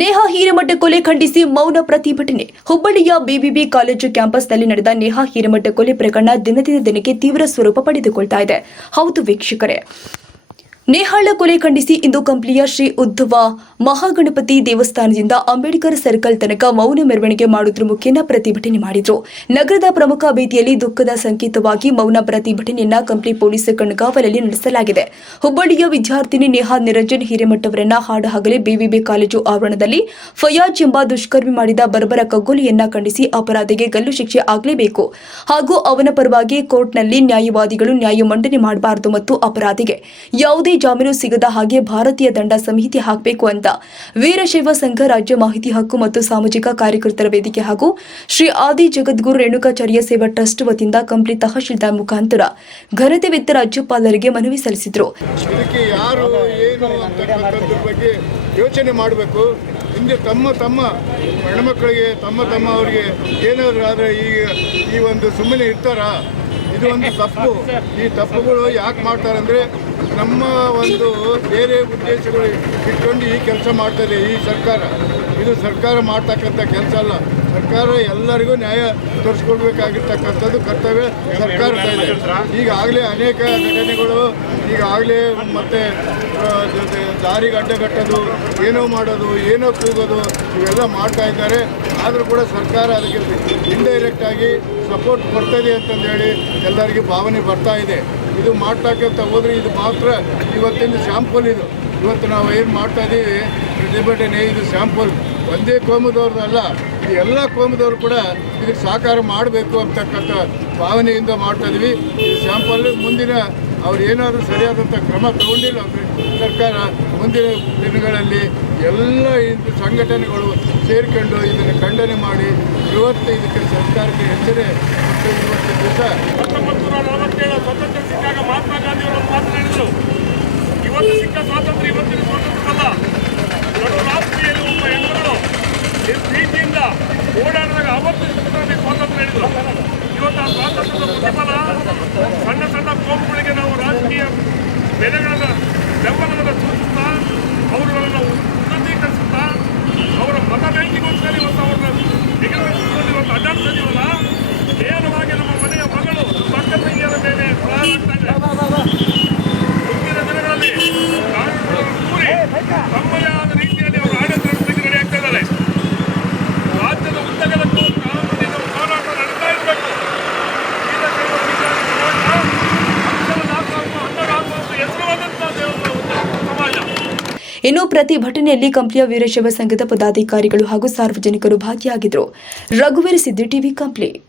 ನೇಹಾ ಹಿರೇಮಠ ಕೊಲೆ ಖಂಡಿಸಿ ಮೌನ ಪ್ರತಿಭಟನೆ. ಹುಬ್ಬಳ್ಳಿಯ ಬಿಬಿಬಿ ಕಾಲೇಜು ಕ್ಯಾಂಪಸ್ನಲ್ಲಿ ನಡೆದ ನೇಹಾ ಹಿರೇಮಠ ಕೊಲೆ ಪ್ರಕರಣ ದಿನದಿಂದ ದಿನಕ್ಕೆ ತೀವ್ರ ಸ್ವರೂಪ ಪಡೆದುಕೊಳ್ತಾ ಇದೆ. ಹೌದು ವೀಕ್ಷಕರೇ. ನೇಹಾಳ ಕೊಲೆ ಖಂಡಿಸಿ ಇಂದು ಕಂಪ್ಲಿಯ ಶ್ರೀ ಉದ್ಧವ ಮಹಾಗಣಪತಿ ದೇವಸ್ಥಾನದಿಂದ ಅಂಬೇಡ್ಕರ್ ಸರ್ಕಲ್ ತನಕ ಮೌನ ಮೆರವಣಿಗೆ ಮಾಡುವುದರ ಮುಖೇನ ಪ್ರತಿಭಟನೆ ಮಾಡಿದ್ರು. ನಗರದ ಪ್ರಮುಖ ಬೀದಿಯಲ್ಲಿ ದುಃಖದ ಸಂಕೇತವಾಗಿ ಮೌನ ಪ್ರತಿಭಟನೆಯನ್ನ ಕಂಪ್ಲಿ ಪೊಲೀಸ್ ಕಣ್ಗಾವಲಲ್ಲಿ ನಡೆಸಲಾಗಿದೆ. ಹುಬ್ಬಳ್ಳಿಯ ವಿದ್ಯಾರ್ಥಿನಿ ನೇಹಾ ನಿರಂಜನ್ ಹಿರೇಮಠ ಅವರನ್ನ ಹಾಡಹಗಲೇ ಬಿವಿಬಿ ಕಾಲೇಜು ಆವರಣದಲ್ಲಿ ಫಯಾಜ್ ಎಂಬ ದುಷ್ಕರ್ಮಿ ಮಾಡಿದ ಬರ್ಬರ ಕಗ್ಗೊಲೆಯನ್ನ ಖಂಡಿಸಿ ಅಪರಾಧಿಗೆ ಗಲ್ಲು ಶಿಕ್ಷೆ ಆಗಲೇಬೇಕು. ಹಾಗೂ ಅವನ ಪರವಾಗಿ ಕೋರ್ಟ್ನಲ್ಲಿ ನ್ಯಾಯವಾದಿಗಳು ನ್ಯಾಯ ಮಂಡನೆ ಮಾಡಬಾರದು ಮತ್ತು ಅಪರಾಧಿಗೆ ಯಾವುದೇ ಜಾಮೀನು ಸಿಗದ ಹಾಗೆ ಭಾರತೀಯ ದಂಡ ಸಂಹಿತೆ ಹಾಕಬೇಕು ಅಂತ ವೀರಶೈವ ಸಂಘ ರಾಜ್ಯ ಮಾಹಿತಿ ಹಕ್ಕು ಮತ್ತು ಸಾಮಾಜಿಕ ಕಾರ್ಯಕರ್ತರ ವೇದಿಕೆ ಹಾಗೂ ಶ್ರೀ ಆದಿ ಜಗದ್ಗುರು ರೇಣುಕಾಚಾರ್ಯ ಸೇವಾ ಟ್ರಸ್ಟ್ ವತಿಯಿಂದ ಕಂಪ್ಲಿ ತಹಶೀಲ್ದಾರ್ ಮುಖಾಂತರ ಘನತೆ ವಿತ್ತ ರಾಜ್ಯಪಾಲರಿಗೆ ಮನವಿ ಸಲ್ಲಿಸಿದರು. ಯೋಚನೆ ಮಾಡಬೇಕು. ಹಿಂದೆ ತಮ್ಮ ತಮ್ಮ ಹೆಣ್ಮಕ್ಳಿಗೆ ತಮ್ಮ ತಮ್ಮ ಅವರಿಗೆ ಏನಾದರೂ ಆದರೆ ಈ ಈ ಒಂದು ಸುಮ್ಮನೆ ಇರ್ತಾರಾ? ಇದು ಒಂದು ತಪ್ಪು. ಈ ತಪ್ಪುಗಳು ಯಾಕೆ ಮಾಡ್ತಾರೆ ಅಂದರೆ ನಮ್ಮ ಒಂದು ಬೇರೆ ಉದ್ದೇಶಗಳು ಇಟ್ಕೊಂಡು ಈ ಕೆಲಸ ಮಾಡ್ತಾರೆ ಈ ಸರ್ಕಾರ. ಇದು ಸರ್ಕಾರ ಮಾಡ್ತಕ್ಕಂಥ ಕೆಲಸ ಅಲ್ಲ. ಸರ್ಕಾರ ಎಲ್ಲರಿಗೂ ನ್ಯಾಯ ತೋರಿಸ್ಕೊಡ್ಬೇಕಾಗಿರ್ತಕ್ಕಂಥದ್ದು ಕರ್ತವ್ಯ ಸರ್ಕಾರದ ಇದೆ ಈಗಾಗಲೇ ಅನೇಕ ಘಟನೆಗಳು ಈಗಾಗಲೇ ಮತ್ತೆ ದಾರಿಗೆ ಅಡ್ಡಗಟ್ಟೋದು ಏನೋ ಮಾಡೋದು ಏನೋ ಕೂಗೋದು ಇವೆಲ್ಲ ಮಾಡ್ತಾ ಇದ್ದಾರೆ. ಆದರೂ ಕೂಡ ಸರ್ಕಾರ ಅದಕ್ಕೆ ಇಂಡೈರೆಕ್ಟ್ ಆಗಿ ಸಪೋರ್ಟ್ ಕೊಡ್ತದೆ ಅಂತಂದೇಳಿ ಎಲ್ಲರಿಗೂ ಭಾವನೆ ಬರ್ತಾ ಇದೆ. ಇದು ಮಾಡ್ತಕ್ಕಂಥ ಹೋದ್ರೆ ಇದು ಮಾತ್ರ ಇವತ್ತಿನ ಶಾಂಪಲ್ ಇದು. ಇವತ್ತು ನಾವು ಏನು ಮಾಡ್ತಾ ಇದ್ದೀವಿ ಪ್ರತಿಭಟನೆ, ಇದು ಶಾಂಪಲ್ ಒಂದೇ ಕೋಮದವ್ರದ್ದಲ್ಲ ಇದು ಎಲ್ಲ ಕೋಮದವರು ಕೂಡ ಇದಕ್ಕೆ ಸಹಕಾರ ಮಾಡಬೇಕು ಅಂತಕ್ಕಂಥ ಭಾವನೆಯಿಂದ ಮಾಡ್ತಾ ಇದ್ವಿ. ಇದು ಶಾಂಪಲ್ ಮುಂದಿನ ಅವ್ರು ಏನಾದರೂ ಸರಿಯಾದಂಥ ಕ್ರಮ ತಗೊಂಡಿಲ್ಲ ಅಂದರೆ ಸರ್ಕಾರ ಮುಂದಿನ ದಿನಗಳಲ್ಲಿ ಎಲ್ಲ ಇದು ಸಂಘಟನೆಗಳು ಸೇರಿಕೊಂಡು ಇದನ್ನು ಖಂಡನೆ ಮಾಡಿ ಇವತ್ತು ಇದಕ್ಕೆ ಸರ್ಕಾರಕ್ಕೆ ಎಚ್ಚರೆ ಮತ್ತು ಇವತ್ತು ದಿವಸ ಸ್ವಾತಂತ್ರ್ಯ ಇವತ್ತಿನ ಸ್ವಾತಂತ್ರ್ಯವಲ್ಲ ದೊಡ್ಡ ರಾಷ್ಟ್ರೀಯಲ್ಲಿ ಒಬ್ಬ ಹೆಣ್ಣುಗಳು ಪ್ರೀತಿಯಿಂದ ಓಡಾಡಿದಾಗ ಅವತ್ತು ಸ್ವಾತಂತ್ರ್ಯ ಹೇಳಿದ್ರು. ಇವತ್ತು ಆ ಸ್ವಾತಂತ್ರ್ಯದ ಪ್ರತಿಫಲ ಸಣ್ಣ ಸಣ್ಣ ಕೋಮುಗಳಿಗೆ ನಾವು ರಾಜಕೀಯ ಬೆಲೆಗಳನ್ನು ಬೆಂಬಲವನ್ನು ಇನ್ನು ಪ್ರತಿಭಟನೆಯಲ್ಲಿ ಕಂಪ್ಲಿಯ ವೀರಶೈವ ಸಂಘದ ಪದಾಧಿಕಾರಿಗಳು ಹಾಗೂ ಸಾರ್ವಜನಿಕರು ಭಾಗಿಯಾಗಿದ್ದರು. ರಘುವೀರ್ ಸಿದ್ದಿ ಟಿವಿ ಕಂಪ್ಲಿ.